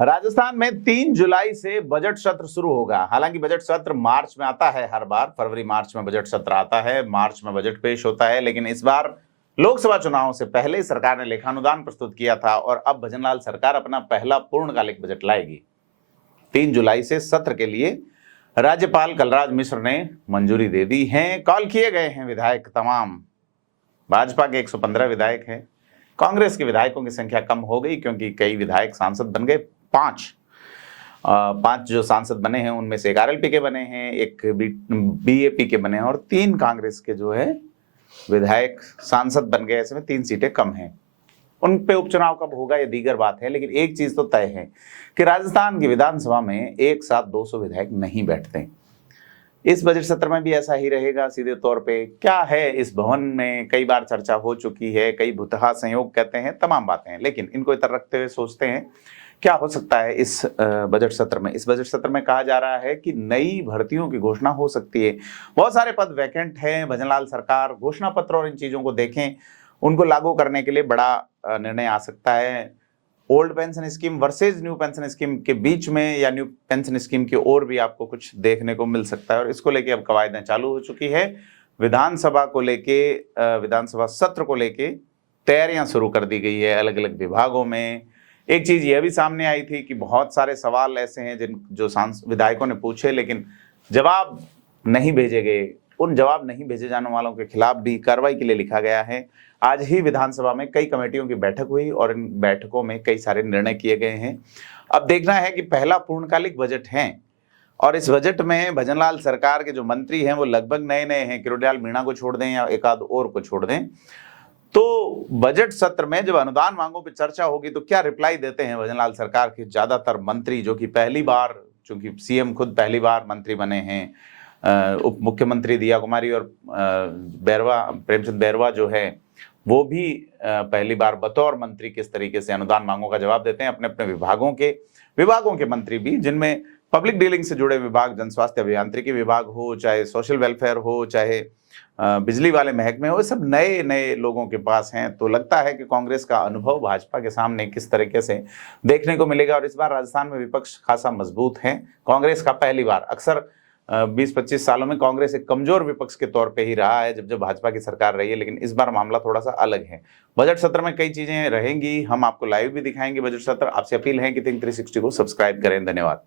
राजस्थान में 3 जुलाई से बजट सत्र शुरू होगा। हालांकि बजट सत्र मार्च में आता है, हर बार फरवरी मार्च में बजट सत्र आता है, मार्च में बजट पेश होता है। लेकिन इस बार लोकसभा चुनाव से पहले ही सरकार ने लेखानुदान प्रस्तुत किया था और अब भजनलाल सरकार अपना पहला पूर्णकालिक बजट लाएगी। 3 जुलाई से सत्र के लिए राज्यपाल कलराज मिश्र ने मंजूरी दे दी है। कॉल किए गए हैं विधायक तमाम। भाजपा के 115 विधायक हैं। कांग्रेस के विधायकों की संख्या कम हो गई क्योंकि कई विधायक सांसद बन गए। पांच जो सांसद बने हैं उनमें से एक आरएलपी के बने हैं, एक बीएपी के बने हैं और 3 कांग्रेस के जो है विधायक सांसद बन गए। ऐसे में 3 सीटें कम हैं। उन पे उपचुनाव कब होगा ये दीगर बात है, लेकिन एक चीज तो तय है कि राजस्थान की विधानसभा में एक साथ 200 विधायक नहीं बैठते। इस बजट सत्र में भी ऐसा ही रहेगा। सीधे तौर पे क्या है, इस भवन में कई बार चर्चा हो चुकी है, कई भुतहा संयोग कहते हैं, तमाम बातें हैं। लेकिन इनको इतर रखते हुए सोचते हैं क्या हो सकता है इस बजट सत्र में। इस बजट सत्र में कहा जा रहा है कि नई भर्तियों की घोषणा हो सकती है। बहुत सारे पद वैकेंट हैं। भजनलाल सरकार घोषणा पत्र और इन चीजों को देखें, उनको लागू करने के लिए बड़ा निर्णय आ सकता है। Old pension scheme versus new pension scheme के बीच में या न्यू पेंशन स्कीम की ओर भी आपको कुछ देखने को मिल सकता है और इसको लेके अब कवायदें चालू हो चुकी है। विधानसभा को लेके, विधानसभा सत्र को लेके तैयारियां शुरू कर दी गई है अलग अलग विभागों में। एक चीज यह भी सामने आई थी कि बहुत सारे सवाल ऐसे हैं जो विधायकों ने पूछे लेकिन जवाब नहीं भेजे गए। उन जवाब नहीं भेजे जाने वालों के खिलाफ भी कार्रवाई के लिए लिखा गया है। आज ही विधानसभा में कई कमेटियों की बैठक हुई और इन बैठकों में कई सारे निर्णय किए गए हैं। अब देखना है कि पहला पूर्णकालिक बजट है और इस बजट में भजनलाल सरकार के जो मंत्री हैं वो लगभग नए नए हैं। किरोड़ीलाल मीणा को छोड़ दें या एक आध और को छोड़ दें, तो बजट सत्र में जब अनुदान मांगों पर चर्चा होगी तो क्या रिप्लाई देते हैं भजनलाल सरकार के ज्यादातर मंत्री, जो कि पहली बार, चूंकि सीएम खुद पहली बार मंत्री बने हैं, उप मुख्यमंत्री दिया कुमारी और प्रेमचंद बैरवा जो है वो भी पहली बार बतौर मंत्री किस तरीके से अनुदान मांगों का जवाब देते हैं। अपने अपने विभागों के मंत्री भी, जिनमें पब्लिक डीलिंग से जुड़े विभाग, जन स्वास्थ्य अभियांत्रिकी विभाग हो, चाहे सोशल वेलफेयर हो, चाहे बिजली वाले महकमे हो, सब नए नए लोगों के पास हैं। तो लगता है कि कांग्रेस का अनुभव भाजपा के सामने किस तरीके से देखने को मिलेगा। और इस बार राजस्थान में विपक्ष खासा मजबूत है। कांग्रेस का पहली बार, अक्सर 20-25 सालों में कांग्रेस एक कमजोर विपक्ष के तौर पे ही रहा है जब भाजपा की सरकार रही है, लेकिन इस बार मामला थोड़ा सा अलग है। बजट सत्र में कई चीजें रहेंगी, हम आपको लाइव भी दिखाएंगे बजट सत्र। आपसे अपील है कि थिंक 360 को सब्सक्राइब करें। धन्यवाद।